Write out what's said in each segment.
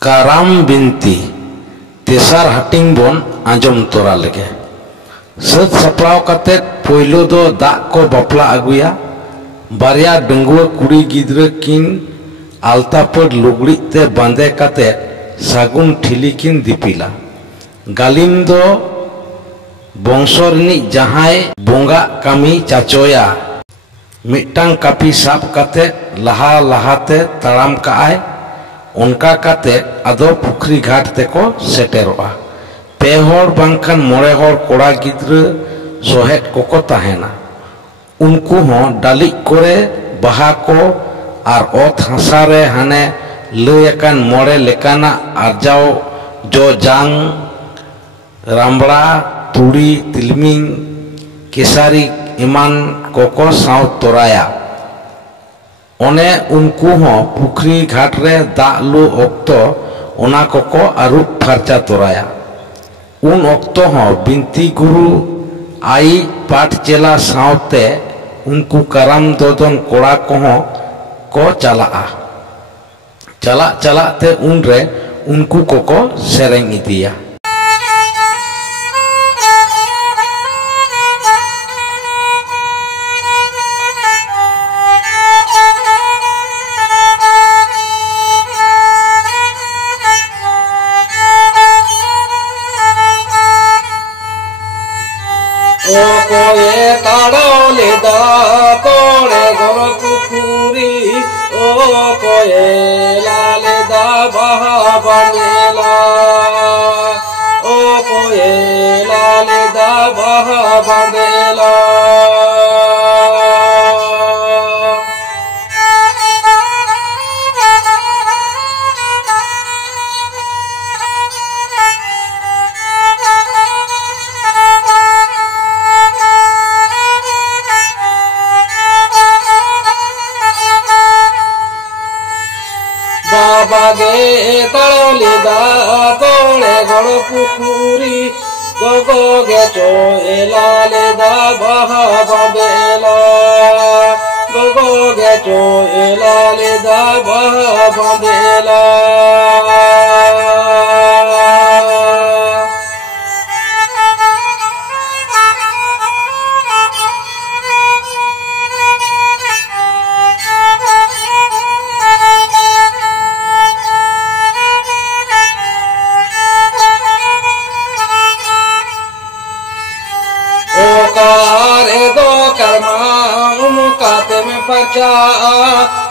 काराम बिनती तेसार हटिंग बोन आंजम तोरा लगे सत सपड़ाव कते पोइलो दो दाग को बपला अगुया बारिया डंगुआ कुड़ी गिद्र किन आलतापड़ लुगड़ी ते बांधे कते सागुन ठिली किन दिपिला गालिम दो बंशोरनी जहाय बोंगा कामी चाचोया मिट्टांग कापी साब कते लहा लहाते तड़ाम काए उनका कते अदो पुखरी घाट ते को सेटेरोआ पे होर बांखान मोड़े होर कोड़ा गिद्र सोहेट कोको ताहेना उनको हो डाली कोरे बहा को आर ओत हसारे हाने लयकान मोड़े लेकाना आरजाओ जो जांग रामबड़ा तुड़ी तिलमिंग केसारी इमान कोको साव तोराया ओने उनको हो पुखरी घाट रे दालू ओक्तो ओना कोको आरुप फारचा तोराया उन ओक्तो हो बिनती गुरु आई पाठ चेला सावते उनको कराम दोदन कोड़ा को चला चला चला ते उन रे उनको कोको सेरेंग इदिया पुखुरी गोगो गे चो एलाले दा बहा बदेला गोगो गे चो एलाले दा बहा बदेला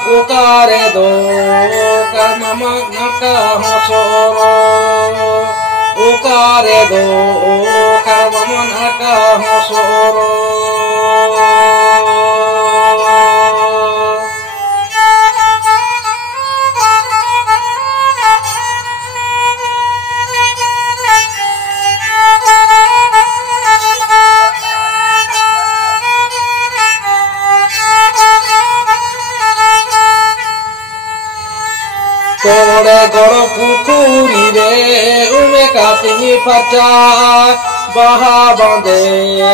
उकारे दो कर्म मग्न हसोरो उकारे दो कर्म मन हसोरो तोड़े गड़ो पुकुरी रे उमे काती फचा बहा बांधे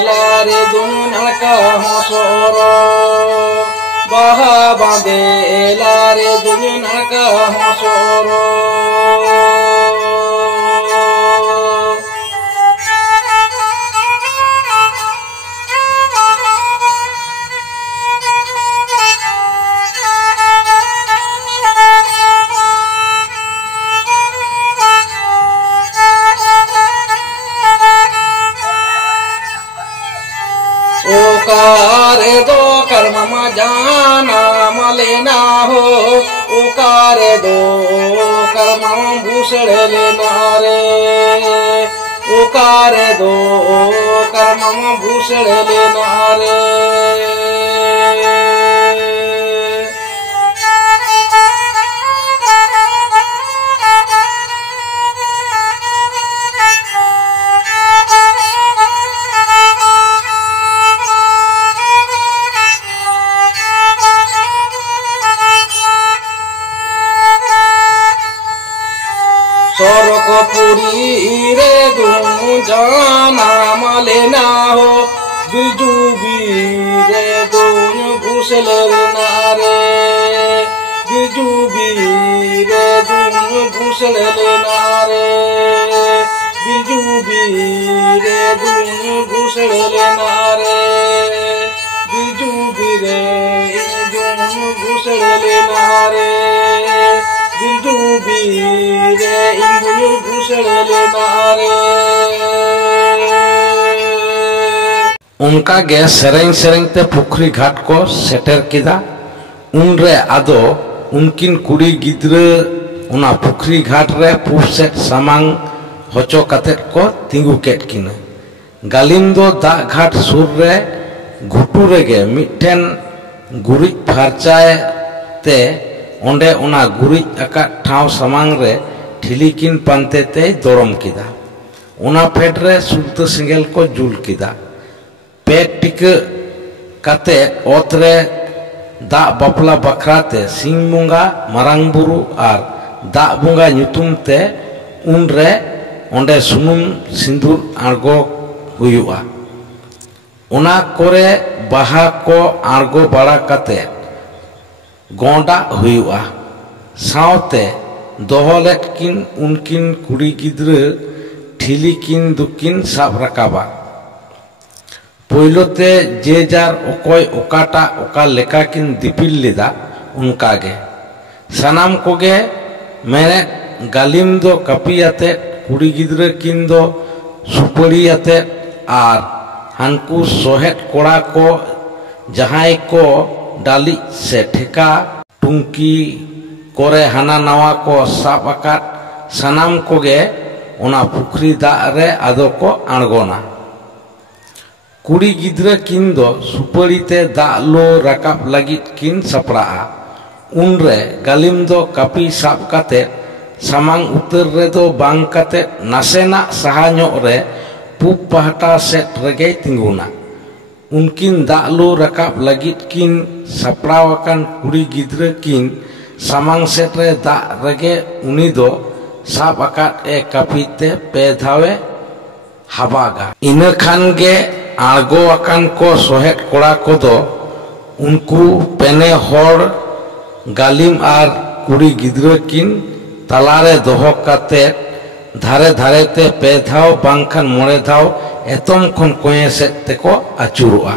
लारे दुना का हसोरो बहा बांधे लारे दुना का हसोरो उकारे दो कर्म जाना मलेना हो उकारे दो कर्म भूषण लेना रे उकारे दो कर्म भूषण लेना रे पुरी रे दूं जाना मलेना हो बिजू रे दूं घुसल नारे बिजू रे दूं भूसड़े लेना रे बिरजू बीरे दुन भूसड़े लेना रे बिरजू बीरे दुन भूसड़े लेना रे बिरजू बीरे दुन भूसड़े लेना रे उनका गे सेरेंग सेरेंग ते पुखरी घाट को सेटर किदा उनरे आदो उनकिन कुड़ी गिद्रे उना पुखरी घाट रे पूब सेट सामांग होचो कते को तिंगु केट किना गालिम दो दा घाट सुर रे घुटू रेगे मिठेन गुरिज फारचाए ते ओंडे उना गुरिज अका ठाव सामांग रे ठिलिकिन पांते ते दोरम किदा उना फेट रे सुल्त सिंगेल को जुल किदा पेट टिक कते ओतरे दा बापला बखराते सिंह बुंगा मारांग बुरु और दा बुंगा ᱧᱩᱛᱩᱢ ते उनरे ओंडे सुनुम सिंदूर आड़गो हुयुआ उना कोरे बाहा को आड़गो बाड़ा कते गोंडा हुयुआ सावते दोहलेट किन उनकिन कुड़ी गिद्रे ठिली किन दुकिन साब रकाबा पोइलोते जे जार ओकोय ओकाटा ओका लेका किन दिपिल लेदा उनका गे सनाम कोगे मेरे गालिम दो कपियाते कुड़ी गिद्रे किन दो सुपड़ियाते आर हानकू सोहेट कोड़ा को जहाई को डाली से ठेका टुंकी कोरे हाना नवा को साब आकाट सनाम कोगे उना पुखरी दा रे आदो को आड़गोना कुड़ी गिद्रे किन दो सुपड़ीते दा लो रकाब लगित किन सपड़ा उनरे गालिम दो कपी साब काते सामांग उतर रे दो बांग काते नासेना सहान्यो रे पूब पहटा सेट रेगे तिंगुना उनकिन दा लो रकाब लगित किन सपड़ावाकन कुड़ी गिद्रे किन सामांग सेट रे दा रेगे उनी दो साब आकाट ए कपीते पे धावे हबागा इन खान गे आड़गो आकान को सोहेट कोड़ा को दो उनको पेने होड़ गालिम आर कुड़ी गिद्रे किन तलारे दोहो काते धारे धारे ते पे धाव बांखान मोड़े धाव एतम खन कोये सेट ते को आचुरुआ।